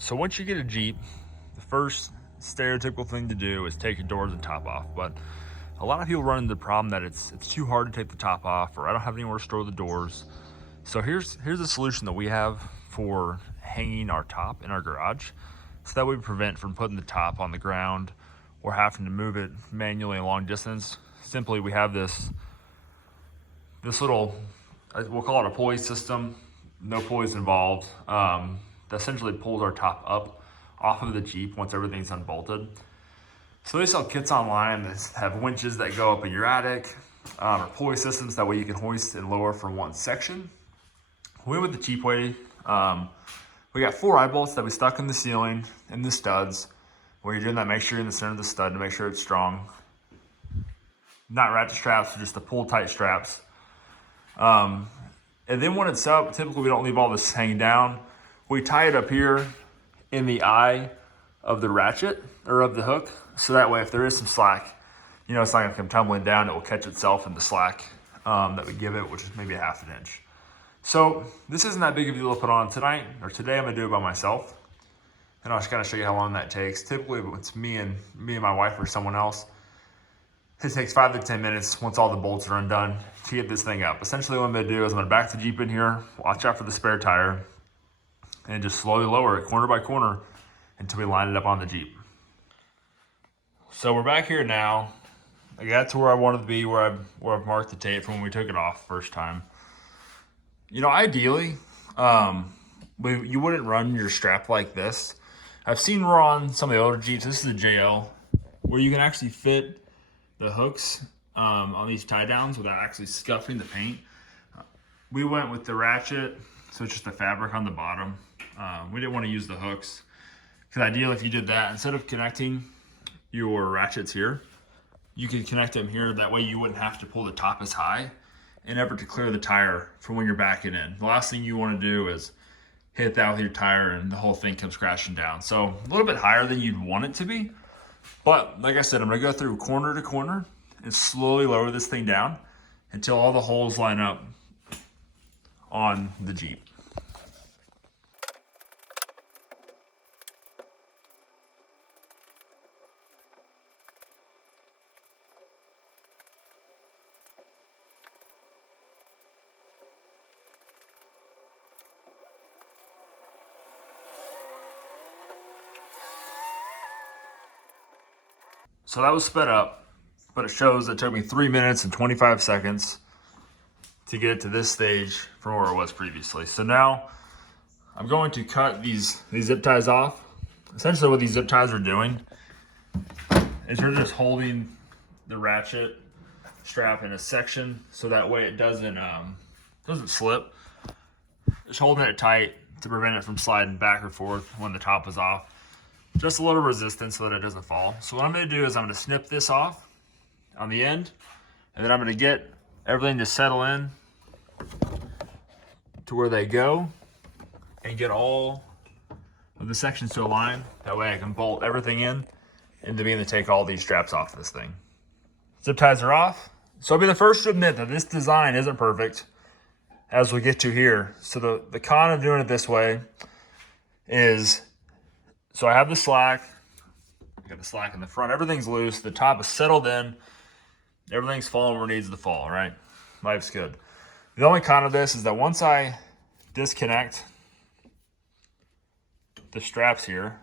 So once you get a Jeep, the first stereotypical thing to do is take your doors and top off. But a lot of people run into the problem that it's too hard to take the top off, or I don't have anywhere to store the doors. So here's a solution that we have for hanging our top in our garage, so that we prevent from putting the top on the ground or having to move it manually a long distance. Simply, we have this little, we'll call it a pulley system, no pulleys involved, that essentially pulls our top up off of the Jeep once everything's unbolted. So they sell kits online that have winches that go up in your attic, or pulley systems, that way you can hoist and lower from one section. We went the cheap way. We got 4 eye bolts that we stuck in the ceiling in the studs. When you're doing that, make sure you're in the center of the stud to make sure it's strong. Not ratchet straps, just the pull tight straps. And then when it's up, typically we don't leave all this hanging down. We tie it up here in the eye of the ratchet or of the hook. So that way, if there is some slack, it's not gonna come tumbling down. It will catch itself in the slack that we give it, which is maybe a 1/2 inch. So this isn't that big of a deal to put on tonight or today. I'm gonna do it by myself. And I'll just kind of show you how long that takes. Typically, if it's me and my wife or someone else, it takes 5 to 10 minutes once all the bolts are undone to get this thing up. Essentially what I'm gonna do is I'm gonna back the Jeep in here, watch out for the spare tire, and just slowly lower it corner by corner until we line it up on the Jeep. So we're back here now. I got to where I wanted to be, where I've marked the tape from when we took it off first time. Ideally, you wouldn't run your strap like this. I've seen on some of the older Jeeps, this is a JL, where you can actually fit the hooks on these tie downs without actually scuffing the paint. We went with the ratchet, so it's just the fabric on the bottom. We didn't want to use the hooks, because ideally if you did that, instead of connecting your ratchets here, you could connect them here. That way you wouldn't have to pull the top as high in an effort to clear the tire from when you're backing in. The last thing you want to do is hit that with your tire and the whole thing comes crashing down. So a little bit higher than you'd want it to be. But like I said, I'm gonna go through corner to corner and slowly lower this thing down until all the holes line up on the Jeep. So that was sped up, but it shows it took me 3 minutes and 25 seconds to get to this stage from where it was previously. So now I'm going to cut these zip ties off. Essentially what these zip ties are doing is they're just holding the ratchet strap in a section so that way it doesn't slip. Just holding it tight to prevent it from sliding back or forth when the top is off. Just a little resistance so that it doesn't fall. So what I'm gonna do is I'm gonna snip this off on the end, and then I'm gonna get everything to settle in to where they go and get all of the sections to align. That way I can bolt everything in and to be able to take all these straps off this thing. Zip ties are off. So I'll be the first to admit that this design isn't perfect as we get to here. So the con of doing it this way is, so I have the slack, I got the slack in the front, everything's loose, the top is settled in, everything's falling where it needs to fall, right? Life's good. The only con of this is that once I disconnect the straps here,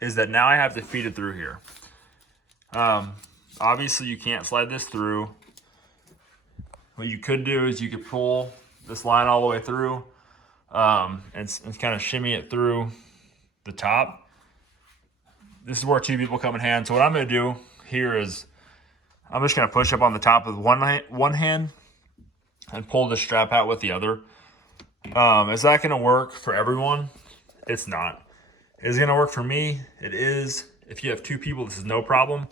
is that now I have to feed it through here. Obviously you can't slide this through. What you could do is you could pull this line all the way through, and kind of shimmy it through the top. This is where 2 people come in hand. So what I'm gonna do here is I'm just gonna push up on the top with one hand and pull the strap out with the other. Is that gonna work for everyone? It's not. Is it gonna work for me? It is. If you have 2 people, this is no problem.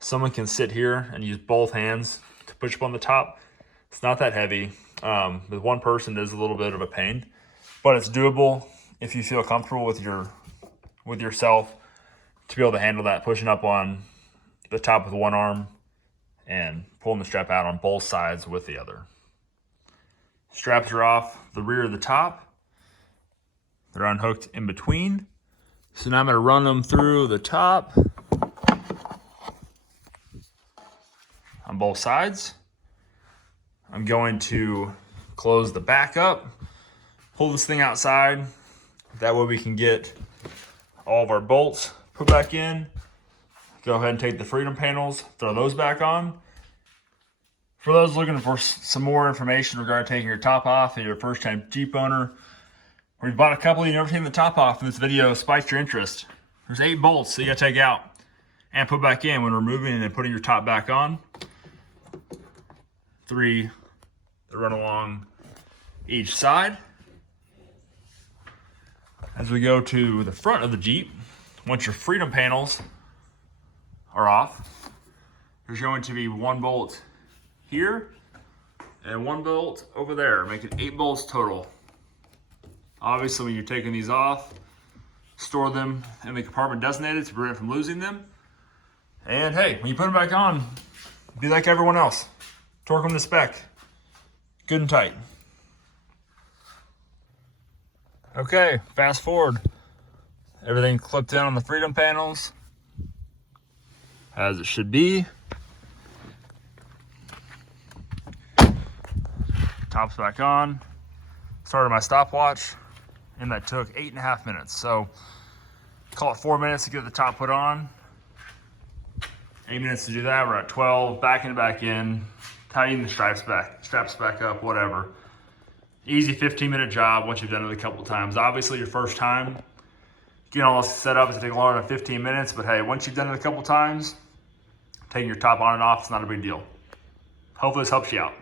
Someone can sit here and use both hands to push up on the top. It's not that heavy. With one person, it is a little bit of a pain, but it's doable if you feel comfortable with yourself to be able to handle that, pushing up on the top with one arm and pulling the strap out on both sides with the other. Straps are off the rear of the top. They're unhooked in between. So now I'm going to run them through the top on both sides. I'm going to close the back up, pull this thing outside. That way we can get all of our bolts put back in. Go ahead and take the Freedom panels, throw those back on. For those looking for some more information regarding taking your top off and you're a first-time Jeep owner, or you've bought a couple and you've never taken the top off and this video spiked your interest, there's 8 bolts that you gotta take out and put back in when removing and putting your top back on. 3 that run along each side. As we go to the front of the Jeep, once your Freedom panels are off, there's going to be 1 bolt here and 1 bolt over there, making 8 bolts total. Obviously, when you're taking these off, store them in the compartment designated to prevent from losing them. And hey, when you put them back on, be like everyone else. Torque them to spec. Good and tight. Okay, fast forward. Everything clipped in on the Freedom panels as it should be. Top's back on. Started my stopwatch, and that took 8.5 minutes. So call it 4 minutes to get the top put on. 8 minutes to do that. We're at 12. Backing it back in, tightening the straps back up, whatever. Easy 15-minute job once you've done it a couple times. Obviously, your first time, getting all this set up is going to take longer than 15 minutes. But hey, once you've done it a couple times, taking your top on and off is not a big deal. Hopefully this helps you out.